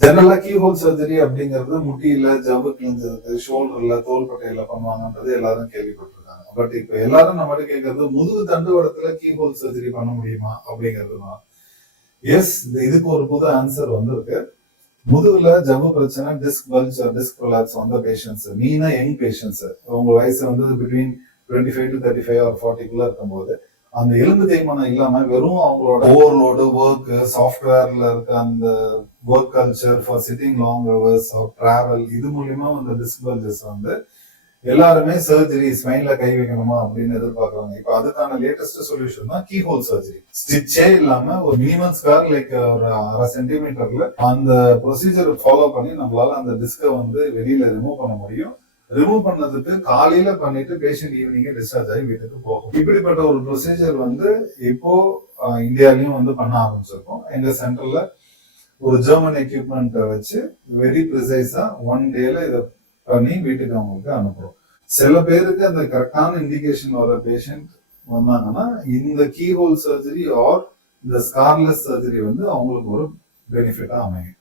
ஜெனரலா keyhole surgery அப்படிங்கிறது முட்டியில, ஜவ்வு கிழிஞ்சதுக்கு, ஷோல்டர்ல, தோள்பட்டையில பண்ணுவாங்கன்றது எல்லாரும் கேள்விப்பட்டிருக்காங்க. பட் இப்ப எல்லாரும் நம்மகிட்ட கேட்கறது முதுகு தண்டுவடத்துல கீஹோல் சர்ஜரி பண்ண முடியுமா அப்படிங்கிறது தான். எஸ், இதுக்கு ஒரு புது ஆன்சர் வந்திருக்கு. முதுகுல ஜவ்வு பிரச்சனை, டிஸ்க் பல்ஜ், டிஸ்க் கொலாப்ஸ் வந்த பேஷண்ட்ஸ், மீனா யங் பேஷண்ட்ஸ், உங்க வயசு வந்து பிட்வீன் 25 to 35 or 40 இருக்கும்போது அந்த எலும்பு தேய்மானம் இல்லாம வெறும் அவங்களோட ஓவர்லோடு ஒர்க், சாஃப்ட்வேர்ல இருக்க அந்த work culture for sitting long hours hour travel, இது மூலியமா அந்த டிஸ்க் பல்ஜஸ் வந்து எல்லாருமே சர்ஜரி, ஸ்பைன்ல கை வைக்கணுமா அப்படின்னு எதிர்பார்க்கறாங்க. இப்போ அதுக்கான லேட்டஸ்ட் சொல்யூஷன் தான் கீஹோல் சர்ஜரி. ஸ்டிச்சே இல்லாம ஒரு மினிமம் ஸ்கார் லைக் ஒரு 1/2 சென்டிமீட்டர்ல அந்த ப்ரொசீஜர் ஃபாலோ பண்ணி நம்மளால அந்த டிஸ்கை வந்து வெளியில ரிமூவ் பண்ண முடியும். ரிமூவ் பண்ணதுக்கு காலையில பண்ணிட்டு பேஷண்ட் ஈவினிங் டிஸ்சார்ஜ் ஆகி வீட்டுக்கு போகும். இப்படிப்பட்ட ஒரு ப்ரொசீஜர் வந்து இப்போ இந்தியாலையும் வந்து பண்ண ஆரம்பிச்சிருக்கோம். எங்க சென்டர்ல ஒரு ஜெர்மன் எக்யூப்மெண்ட் வச்சு வெரி ப்ரிசைஸா 1 டேல இதை பண்ணி வீட்டுக்கு அவங்களுக்கு அனுப்புறோம். சில பேருக்கு அந்த கரெக்டான இண்டிகேஷன் வர பேஷண்ட் வந்தாங்கன்னா இந்த கீஹோல் சர்ஜரி ஆர் இந்த ஸ்கார்லெஸ் சர்ஜரி வந்து அவங்களுக்கு ஒரு பெனிஃபிட்டா அமையும்.